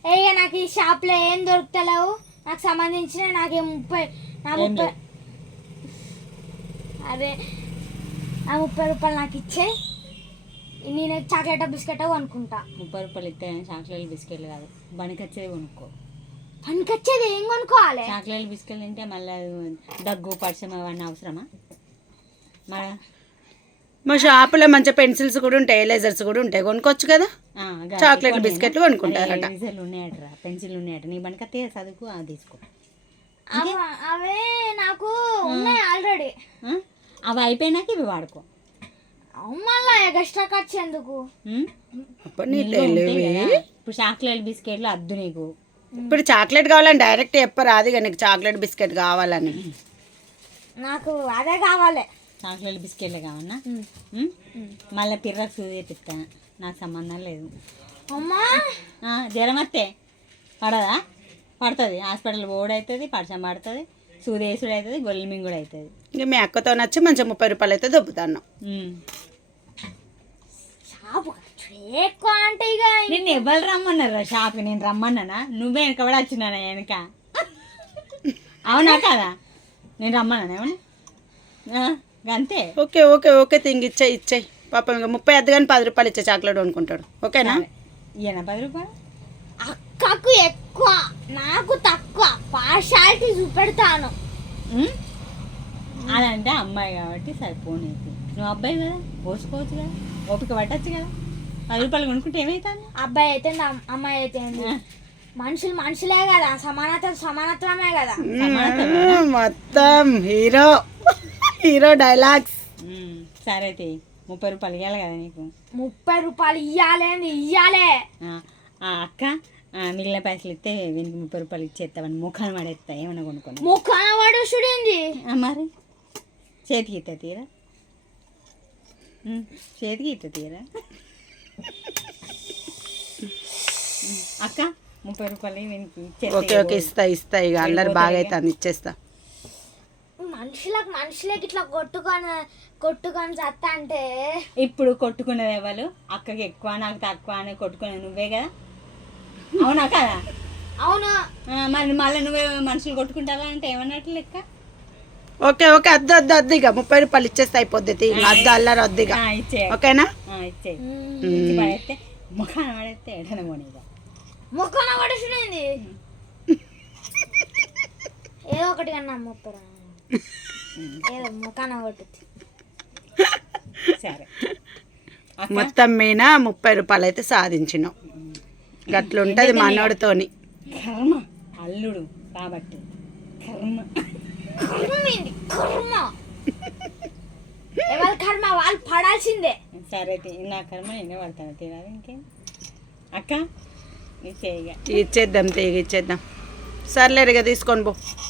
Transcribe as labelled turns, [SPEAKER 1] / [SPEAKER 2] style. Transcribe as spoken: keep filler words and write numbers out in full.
[SPEAKER 1] ఏ నాకు ఈ షాప్లో ఏం దొరుకుతలేవు, నాకు సంబంధించిన నాకే ముప్పై నా ముప్పై అదే ఆ ముప్పై రూపాయలు నాకు ఇచ్చే, నేను చాక్లెట్ బిస్కెట్ కొనుక్కుంటా.
[SPEAKER 2] ముప్పై రూపాయలు ఇస్తే చాక్లెట్ బిస్కెట్లు కాదు, బనికొచ్చేది కొనుక్కో.
[SPEAKER 1] పనికొచ్చేది ఏం కొనుక్కోవాలి?
[SPEAKER 2] చాక్లెట్ బిస్కెట్లు తింటే మళ్ళీ దగ్గు పరిచయం అవన్నీ అవసరమా? మన
[SPEAKER 3] మా షాపులో మంచి పెన్సిల్స్ కూడా ఉంటాయి, ఎరేజర్స్ కూడా ఉంటాయి, కొనుక్కోవచ్చు కదా. చాక్లెట్ బిస్కెట్లు కొనుక్కుంటారట.
[SPEAKER 2] ఎరేజర్లు ఉన్నాయట, పెన్సిల్ ఉన్నాయట, నీ బనికతే చదువుకు అది తీసుకో.
[SPEAKER 1] అవే నాకు ఉన్నాయి ఆల్రెడీ,
[SPEAKER 2] అవి అయిపోయినాక ఇవి వాడుకో.
[SPEAKER 1] మళ్ళీ ఎక్స్ట్రా ఖర్చు ఎందుకు?
[SPEAKER 2] ఇప్పుడు చాక్లెట్ బిస్కెట్లు అద్దు నీకు.
[SPEAKER 3] ఇప్పుడు చాక్లెట్ కావాలని డైరెక్ట్ చెప్పరు, అది నీకు చాక్లెట్ బిస్కెట్ కావాలని.
[SPEAKER 1] నాకు అదే కావాలి,
[SPEAKER 2] చాక్లెట్ బిస్కెట్లే కావన్నా. మళ్ళీ పిర్రకు సూది తెప్పిస్తాను, నాకు సంబంధం లేదు.
[SPEAKER 1] అమ్మా
[SPEAKER 2] జ్వరం వస్తే పడదా? పడుతుంది, హాస్పిటల్ పోడవుతుంది, పడచం పడుతుంది, సూది వేసుడు అవుతుంది, గొల్లి మింగుడు అవుతుంది.
[SPEAKER 3] ఇంకా మీ అక్కతో నచ్చి మంచిగా ముప్పై రూపాయలు అయితే దొబ్బుతాను.
[SPEAKER 1] ఎక్కువ అంటే ఇక
[SPEAKER 2] నిన్ను ఎవరు రమ్మన్నారు షాప్కి? నేను రమ్మన్నానా? నువ్వే వెనక కూడా వచ్చినా వెనక? అవునా కదా? నేను రమ్మన్నా ఏమన్నా? అంతే.
[SPEAKER 3] ఓకే ఓకే ఓకే తింగి ఇచ్చే ఇచ్చేయి పాపం. ఇంకా ముప్పై అద్దు కానీ పది రూపాయలు ఇచ్చే చాక్లెట్ కొనుక్కుంటాడు. ఓకేనా?
[SPEAKER 2] ఇయ్యనా పది రూపాయలు?
[SPEAKER 1] అక్కకు ఎక్కువ, నాకు తక్కువ, పార్షాలిటీ చూపెడతాను.
[SPEAKER 2] అదంటే అమ్మాయి కాబట్టి సరిపోనేది. నువ్వు అబ్బాయి కదా, పోసుకోవచ్చు కదా, ఓపిక పట్టచ్చు కదా. పది రూపాయలు కొనుక్కుంటే ఏమవుతాను?
[SPEAKER 1] అబ్బాయి అయితే అమ్మాయి అయితే మనుషులు మనుషులే కదా, సమానత సమానత్వమే కదా.
[SPEAKER 3] మొత్తం హీరో హీరో డైలాగ్స్.
[SPEAKER 2] సరే అయితే ముప్పై రూపాయలు ఇవ్వాలి కదా నీకు.
[SPEAKER 1] ముప్పై రూపాయలు ఇవ్వాలి ఇవ్వాలే.
[SPEAKER 2] అక్క మిగిలిన పైసలు ఇస్తే వీనికి ముప్పై రూపాయలు ఇచ్చేస్తావని ముఖాన్ని పడేస్తా, ఏమన్నా కొనుక్కొని.
[SPEAKER 1] ముఖాన వాడు చూడండి
[SPEAKER 2] మరి చేతికి ఇస్తా తీరా, చేతికి ఇస్తా తీరా. అక్క ముప్పై రూపాయలు వీనికి.
[SPEAKER 3] ఓకే ఓకే ఇస్తా ఇస్తా, ఇక అల్లరి బాగా అవుతుంది, ఇచ్చేస్తా.
[SPEAKER 1] మనుషులకు మనుషులకి ఇట్లా కొట్టుకొని కొట్టుకొని చత్తా అంటే
[SPEAKER 2] ఇప్పుడు కొట్టుకునేది ఎవరు? అక్కకి ఎక్కువ నాకు తక్కువ అని కొట్టుకునేది నువ్వే కదా, అవునా కదా?
[SPEAKER 1] అవును.
[SPEAKER 2] మరి మళ్ళీ నువ్వే మనుషులు కొట్టుకుంటావా అంటే ఏమన్నట్లు లెక్క?
[SPEAKER 3] ఓకే ఓకే అద్దు అద్దు అద్దు, ఇక ముప్పై రూపాయలు ఇచ్చేస్తే అయిపోద్ది. అద్దు అల్లరి వద్దు ఇక, ఓకేనా?
[SPEAKER 2] ఇచ్చే పడేస్తే ముఖాన పడేస్తే ఎడన పోనీ,
[SPEAKER 1] ముఖాన పడేసింది ఏదో ఒకటి కన్నా ముప్పై ఏదో ముఖాన కొట్టుద్ది.
[SPEAKER 2] సరే
[SPEAKER 3] మొత్తం మీద ముప్పై రూపాయలు అయితే సాధించినావు. గట్లుంటది మనోడితోని.
[SPEAKER 2] కర్మ అల్లుడు కాబట్టి కర్మ
[SPEAKER 1] కర్మ ఎవరి కర్మ వాళ్ళు పడాల్సిందే.
[SPEAKER 2] సరే అయితే నా కర్మ నేనే పడతాను, తినాలి ఇంకేం. అక్క ఇచ్చే
[SPEAKER 3] ఇచ్చేద్దాం, తీగ ఇచ్చేద్దాం. సర్లేరుగా తీసుకొని పో.